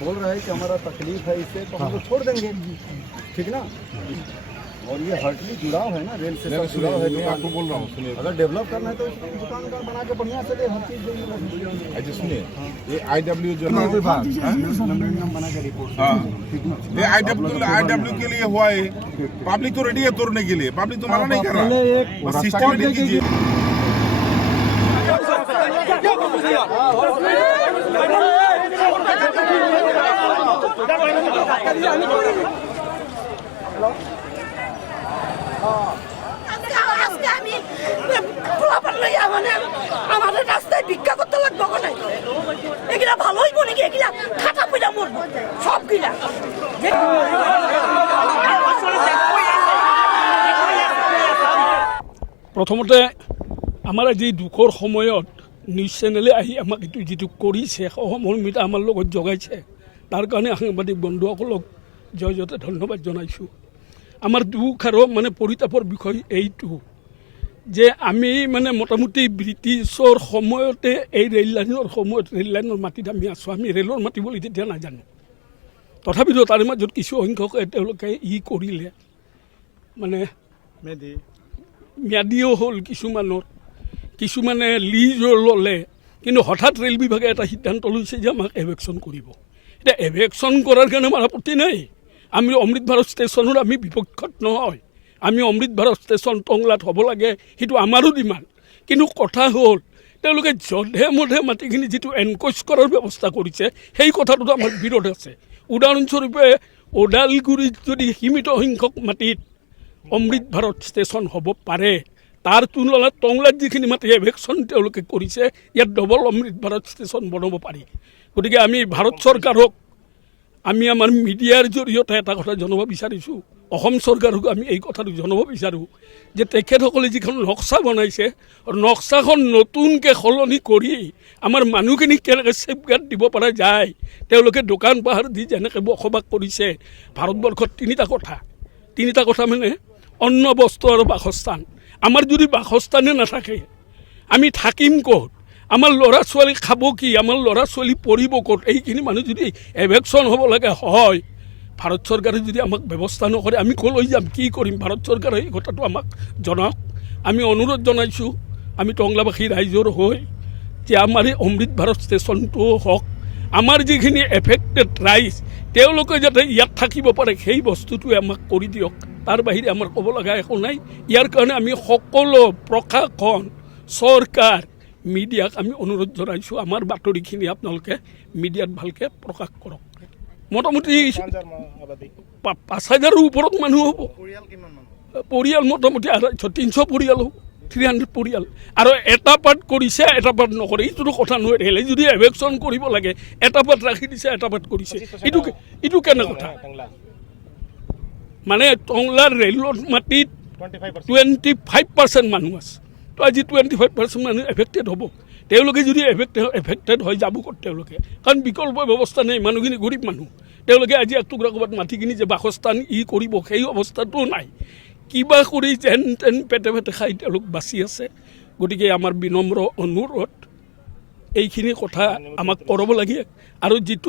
बोल रहा है कि हमारा तकलीफ है इससे तो हम लोग छोड़ देंगे, ठीक ना। और ये हार्टली जुड़ाव है ना, रेल से सब जुड़ाव है। मैं आपको बोल रहा हूँ, सुनिए। अगर डेवलप करना है तो दुकान बना के बढ़िया से दे, हर चीज़ देंगे। अच्छा सुनिए, ये IW जो है बना के रिपोर्ट, हाँ, ये IW के लिए हुआ है। पब्लिक तो रेडी है तोड़ने के लिए, पब्लिक तो मना नहीं कर रहा, बस सिस्टमेटिक कीजिए। আমাদের রাস্তায় ভিক্ষা করতে লাগবে ওখানে, এগুলা ভালো হইব নাকি? এগুলা খাতা পয়লা মরবো সব গিলা। প্ৰথমতে আমাৰ আজি দুখৰ সময়ত নিউজ চেনেলে আহি আমাক এইটো যিটো কৰিছে, সহমৰ্মিতা আমাৰ লগত জগাইছে, তাৰ কাৰণে সাংবাদিক বন্ধুসকলক জয়তে ধন্যবাদ জনাইছোঁ। আমাৰ দুখ আৰু মানে পৰিতাপৰ বিষয় এইটো যে আমি মানে মোটামুটি ব্ৰিটিছৰ সময়তে এই ৰেল লাইনৰ সময়ত ৰেল লাইনৰ মাটিত আমি আছোঁ। আমি ৰেলৰ মাটি বুলি তেতিয়া নাজানো, তথাপিতো তাৰে মাজত কিছু সংখ্যকে তেওঁলোকে কৰিলে, মানে ম্যাদীও হ'ল কিছুমানে লিজো ল'লে। কিন্তু হঠাৎ ৰেল বিভাগে এটা সিদ্ধান্ত লৈছে যে আমাক এভেকশ্যন কৰিব। এতিয়া এভেকশ্যন কৰাৰ কাৰণে আমাৰ আপত্তি নাই, আমি অমৃত ভাৰত ষ্টেচনৰ আমি বিপক্ষত নহয়। আমি অমৃত ভাৰত ষ্টেচন টংলাত হ'ব লাগে, সেইটো আমাৰো ডিমাণ্ড। কিন্তু কথা হ'ল তেওঁলোকে যধে মধে মাটিখিনি যিটো এনক'জ কৰাৰ ব্যৱস্থা কৰিছে, সেই কথাটোতো আমাৰ বিৰোধ আছে। উদাহৰণস্বৰূপে ওদালগুৰিত যদি সীমিত সংখ্যক মাটিত অমৃত ভাৰত ষ্টেচন হ'ব পাৰে, তাৰ তুলনাত টংলাত যিখিনি মাটি এভেকশ্যন তেওঁলোকে কৰিছে, ইয়াত ডবল অমৃত ভাৰত ষ্টেচন বনাব পাৰি। গতিকে আমি ভাৰত চৰকাৰক আমি আমাৰ মিডিয়াৰ জৰিয়তে এটা কথা জনাব বিচাৰিছোঁ, অসম চৰকাৰক আমি এই কথাটো জনাব বিচাৰোঁ যে তেখেতসকলে যিখন নক্সা বনাইছে, নক্সাখন নতুনকৈ সলনি কৰি আমাৰ মানুহখিনিক কেনেকৈ ছেফগাৰ্ড দিব পৰা যায়। তেওঁলোকে দোকান পাহাৰ দি যেনেকৈ বসবাস কৰিছে। ভাৰতবৰ্ষত তিনিটা কথা মানে অন্ন, বস্ত্ৰ আৰু বাসস্থান। আমাৰ যদি বাসস্থানে নাথাকে আমি থাকিম ক'ত? আমাৰ ল'ৰা ছোৱালী খাব কি? আমাৰ ল'ৰা ছোৱালী পঢ়িব ক'ত? এইখিনি মানুহ যদি এভেকশ্যন হ'ব লাগে হয়, ভাৰত চৰকাৰে যদি আমাক ব্যৱস্থা নকৰে আমি ক'লৈ যাম, কি কৰিম? ভাৰত চৰকাৰে এই কথাটো আমাক জনাওক। আমি অনুৰোধ জনাইছোঁ, আমি টংলাবাসী ৰাইজৰ হৈ যে আমাৰ এই অমৃত ভাৰত ষ্টেচনটো হওক, আমাৰ যিখিনি এফেক্টেড ৰাইজ তেওঁলোকে যাতে ইয়াত থাকিব পাৰে সেই বস্তুটোৱে আমাক কৰি দিয়ক। তাৰ বাহিৰে আমাৰ ক'ব লগা একো নাই। ইয়াৰ কাৰণে আমি সকলো প্ৰশাসন, চৰকাৰ, মিডিয়াক আমি অনুৰোধ জনাইছোঁ, আমাৰ বাতৰিখিনি আপোনালোকে মিডিয়াত ভালকৈ প্ৰকাশ কৰক। মোটামুটি ৫,০০০ৰ ওপৰত মানুহ হ'ব। পৰিয়াল মোটামুটি ৩০০ পৰিয়াল হ'ব, 300 পৰিয়াল। আৰু এটা পাৰ্ট কৰিছে, এটা পাৰ্ট নকৰে, এইটোতো কথা নহয়। ৰেলে যদি এভেকশ্যন কৰিব লাগে, এটা পাৰ্ট ৰাখি দিছে, এটা পাৰ্ট কৰিছে, এইটো কেনে কথা? মানে টংলাৰ ৰেলৰ মাটিত 25% মানুহ আছে, তো আজি 25% মানুহ এফেক্টেড হ'ব। তেওঁলোকে যদি এফেক্টেড হৈ যাব ক'ত তেওঁলোকে? কাৰণ বিকল্প ব্যৱস্থা নাই, মানুহখিনি গৰীব মানুহ। তেওঁলোকে আজি এক টুকুৰা ক'ৰবাত মাটিখিনি যে বাসস্থান কৰিব সেই অৱস্থাটো নাই। কিবা কৰি যেন তেন পেটে খাই তেওঁলোক বাচি আছে। গতিকে আমাৰ বিনম্ৰ অনুৰোধ, এইখিনি কথা আমাক কৰাব লাগে। আৰু যিটো